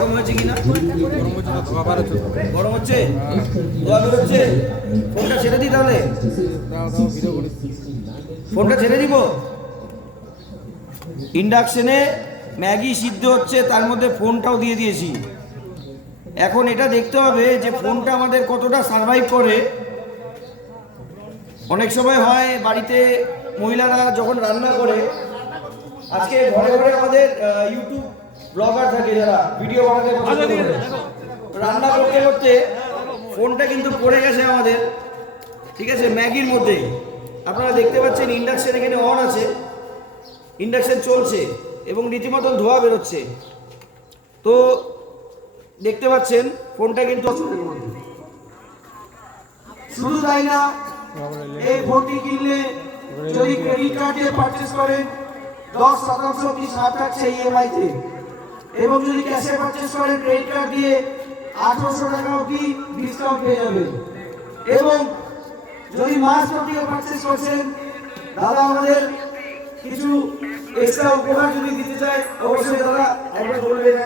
গরম হচ্ছে কিনা? গরম হচ্ছে, ধোয়া বেরোচ্ছে। ফোনটা ছেড়ে দিই তাহলে, ফোনটা ছেড়ে দিব। ইন্ডাকশনে ম্যাগি সিদ্ধ হচ্ছে, তার মধ্যে ফোনটাও দিয়ে দিয়েছি। এখন এটা দেখতে হবে যে ফোনটা আমাদের কতটা সার্ভাইভ করে। অনেক সময় হয় বাড়িতে মহিলারা যখন রান্না করে, আজকে ঘরে ঘরে আমাদের ইউটিউব ব্লগার থাকে যারা ভিডিও বানাতে পছন্দ করে, রান্না করতে করতে ফোনটা কিন্তু পড়ে গেছে আমাদের, ঠিক আছে, ম্যাগির মধ্যে। আপনারা দেখতে পাচ্ছেন ইন্ডাকশন এখানে অন আছে, ইন্ডাকশন চলছে এবং রীতিমতন ধোয়া বেরোচ্ছে। তো দেখতে পাচ্ছেন ফোনটা কিন্তু শুধু তাই না, এই ফোনটি কিনলে যদি ক্রেডিট কার্ড দিয়ে পারচেজ করেন 10% অবধি ছাড় থাকছে ইএমআই তে, এবং যদি ক্যাশে পারচেজ করেন ক্রেডিট কার্ড দিয়ে 1800 টাকা অবধি ডিসকাউন্ট পেয়ে যাবেন। এবং যদি মাস প্রতি পারচেজ করছেন, দাদা আমাদের কিছু এক্সট্রা উপহার যদি দিতে চায়, অবশ্যই দাদা একবার বলবেন।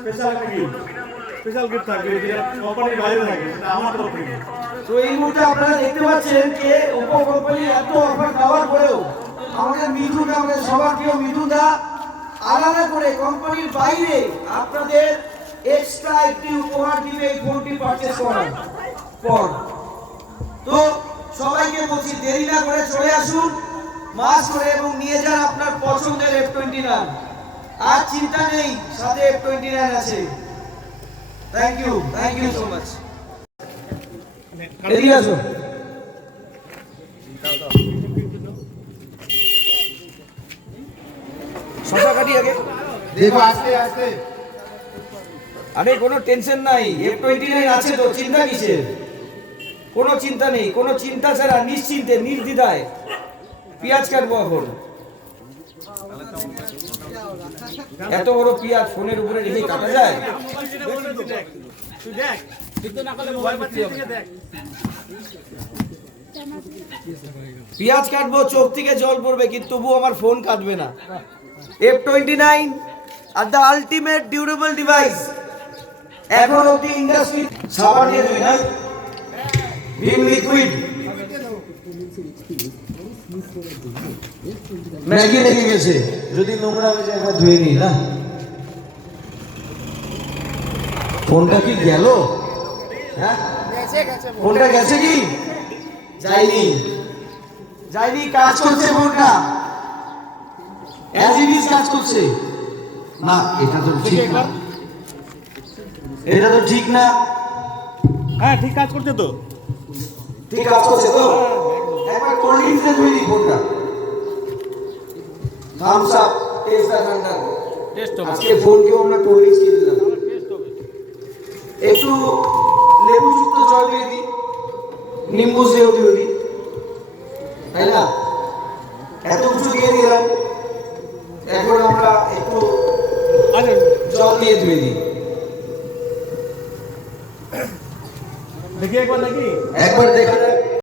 স্পেশাল গিফট থাকবে, যেটা কোম্পানির বাইরে থাকে, সেটা আমার তরফ থেকে। তো এই মুহূর্তে আপনারা দেখতে পাচ্ছেন যে ওপো কোম্পানি এত অফার দেওয়ার পরেও আমাদের মিঠুন, আমাদের সবার প্রিয় মিঠুন দা আলাদা করে কোম্পানির বাইরে আপনাদের এক্সট্রা একটি উপহার দিবে এই ফোনটি পারচেজ করার পর। তো সবাইকে বলছি দেরি না করে চলে আসুন মাস করে এবং নিয়ে যান আপনার পছন্দের F29। আর চিন্তা নেই, সাথে F29 আছে। Thank you so much. এদিকে আসো। শশা কাটি আগে, দেখো আস্তে আস্তে। আরে কোনো টেনশন নাই, F29 আছে তো, চিন্তা কিসের? কোনো চিন্তা নেই, কোনো চিন্তা ছাড়া নিশ্চিন্তে নির্দ্বিধায় পেঁয়াজ কাটবো এখন। এত বড় পেঁয়াজ ফোনের উপরে রেখে কাটা যায়? পেঁয়াজ কাটবো, চোখ থেকে জল পড়বে, কিন্তু তবুও আমার ফোন কাটবে না। F29 are the ultimate durable device. এখন অব্দি ইন্ডাস্ট্রি সাবান দিয়ে ধুই না, ভিম লিকুইড, ম্যাগি লেগে গেছে, যদি নোংরা হয়ে যায় একবার ধুয়ে নিই না। ফোনটা কি গেল? হ্যাঁ ফোনটা গেছে কি? যায়নি, যায়নি, কাজ করছে ফোনটা, অ্যাজ ইট ইজ কাজ করছে না। এটা তো ঠিক না, এটা তো ঠিক না। হ্যাঁ ঠিক কাজ করছে তো, ঠিক কাজ করছে তো। একবার কোল্ড ড্রিঙ্কসে ধুয়ে দিই ফোনটা। Thums Up, taste the thunder. আজকে ফোনকেও আমরা কোল্ড ড্রিঙ্কস কিনে দিলাম। একটু লেবুযুক্ত জল দিয়ে দিই, নিম্বু সেও দিয়ে দিই, তাই না? এত কিছু দিয়ে দিলাম, এখন আমরা একটু জল দিয়ে ধুয়ে দিই। দেখি একবার নাকি একবার দেখা